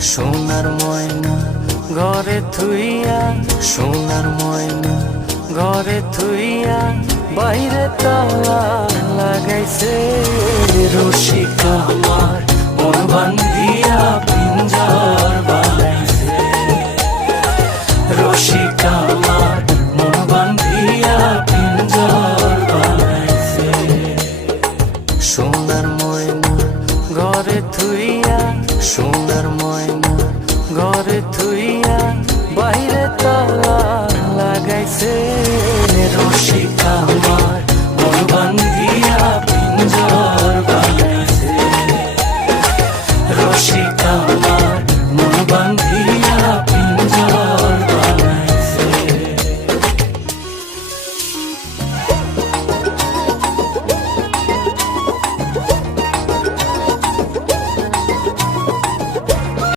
সোনার ময়না ঘরে থুইয়া, সোনার ময়না ঘরে থুইয়া, বাইরে তালা লাগাইছে। রসিকা আমার মন বান্ধিয়া পিঞ্জর বানাইছে। রসিকা আমার মন বান্ধিয়া পিঞ্জর বানাইছে। সোনার ময়না ঘরে থুইয়া, সোনার ময়না ঘরে থুইয়া,